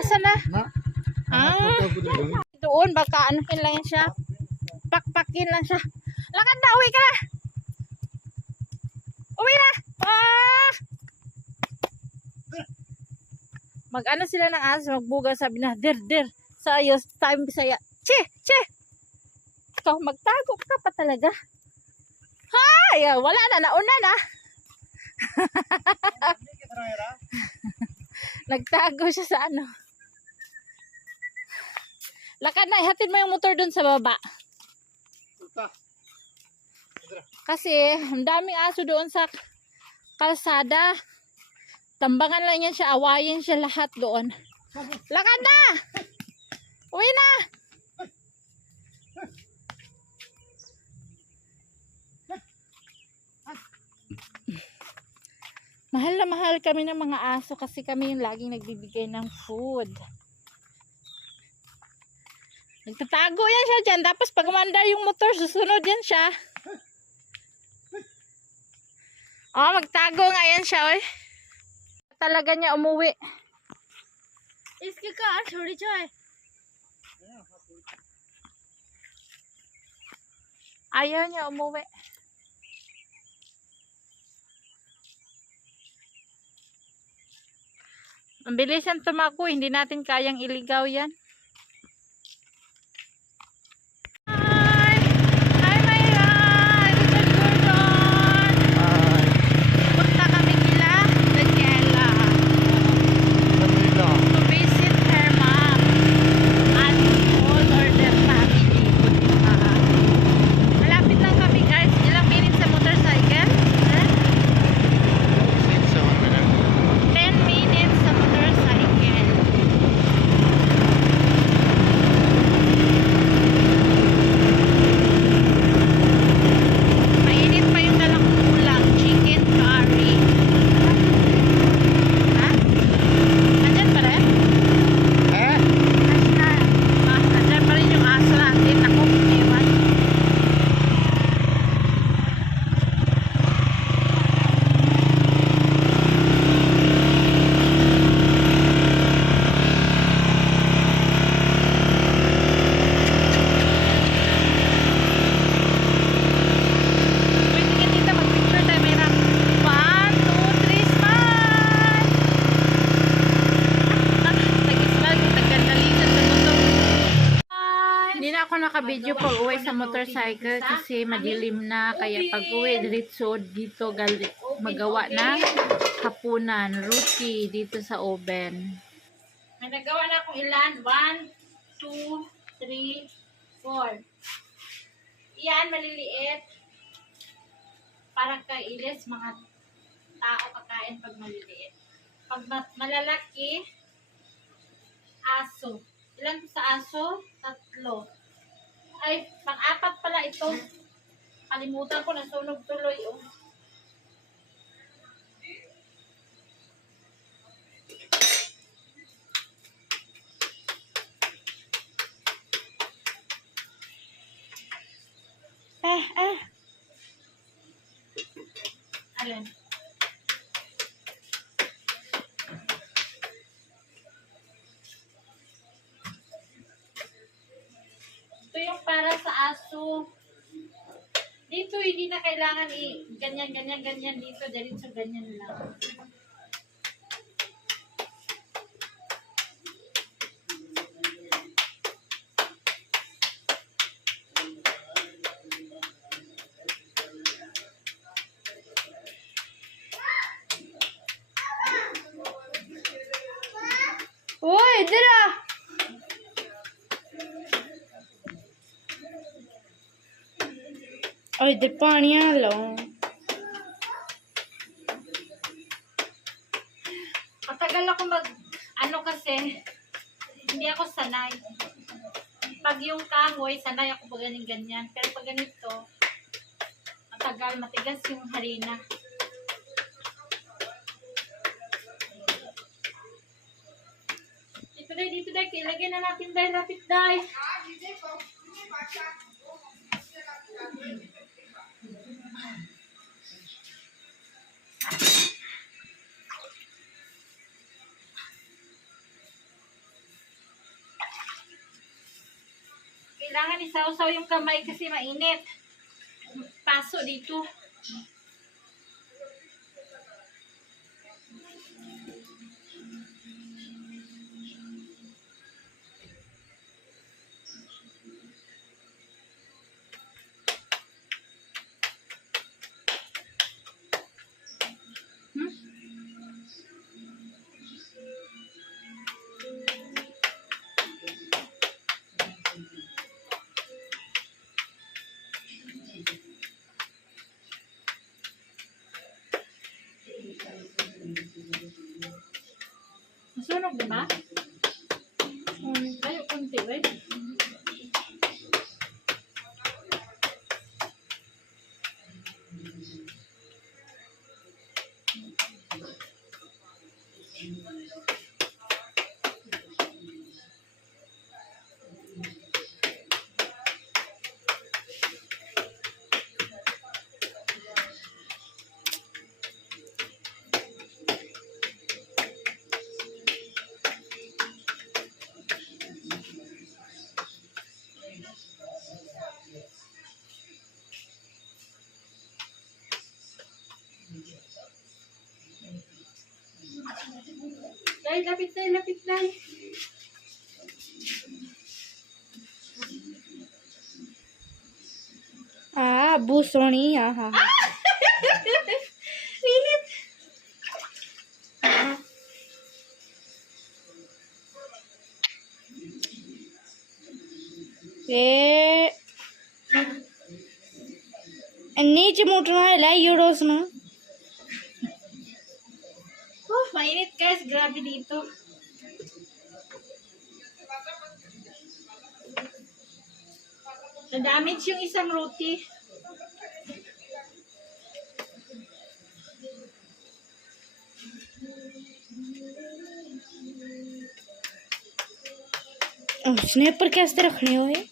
Asa na? Doon, baka anuhin lang yan siya. Pakpakin lang siya. Lakad na, uwi ka na! Uwi na! Ah! Mag-ano sila ng aso, magbuga, sabi na, der. Sa ayos, time Bisaya. Che! Ikaw, magtago ka pa talaga. Hay! Wala na, nauna na. Nagtago siya sa ano. Lakad na, ihatid mo yung motor dun sa baba. Kasi, ang daming aso doon sa kalsada. Tambangan lang yan siya, awayin siya lahat doon. Lakad na! Uwi na! Mahal na mahal kami ng mga aso kasi kami yung laging nagbibigay ng food. Nagtatago yan siya dyan. Tapos pag umandar yung motor, susunod yan siya. Oh, magtago nga yan siya, oy. Talaga niya umuwi. Iski ka, sorry, Choy. Ayaw niya umuwi. Ang bilisan tumakbo, hindi natin kayang iligaw yan. Video pag uwi sa motorcycle kasi madilim na, kaya pag uwi diretso dito magawa ng hapunan, roti dito sa oven. May nagawa na akong ilan, 1, 2, 3, 4. Yan, maliliit. Parang kailis, mga tao kakain pag maliliit. Pag malalaki, aso. Ilan sa aso? 3. Ay, pang-apat pala ito. Kalimutan ko, nasunog tuloy. Oh. Alin? Ito yung para sa aso. Dito hindi na kailangan ganyan dito. Diretso ganyan lang. Uy, dira! Ay, de paani a low. Matagal ako ano kasi, hindi ako sanay. Pag yung kahoy, sanay ako pag ganyan. Pero pag ganito, matagal, matigas yung harina. Dito dahil, ilagay na natin dahil, rapid dahil. Kailangan isawsaw yung kamay kasi mainit. Paso dito. Masunog di ba? Ayaw konti, wait. Dahil lapit na. भूसोनी हाँ Init. ये नीचे मुटना है लाई यूरोस ना Mainit guys, grabe dito. Na-damage yung isang roti. Snapper कैसे रखने हो ये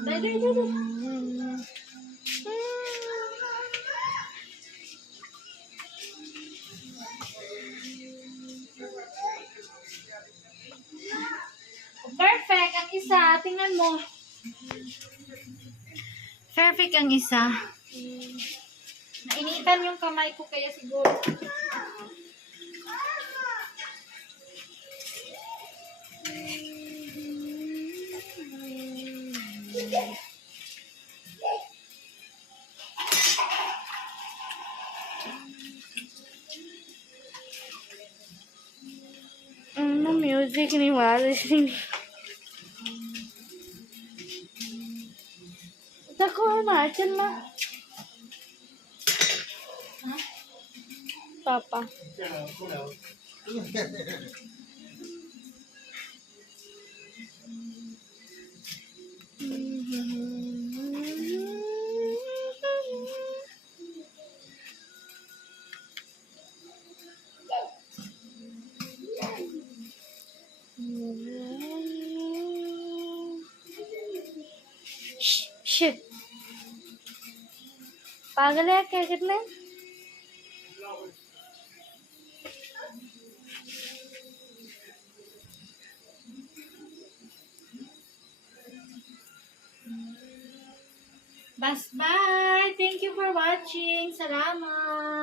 Dali. Perfect ang isa. Tingnan mo. Perfect ang isa. Nainitan yung kamay ko kaya siguro. Music नहीं आवाज इसलिए देखो हमारा चलना पापा शिट पागल है क्या करना है Bye. Thank you for watching. Salamat.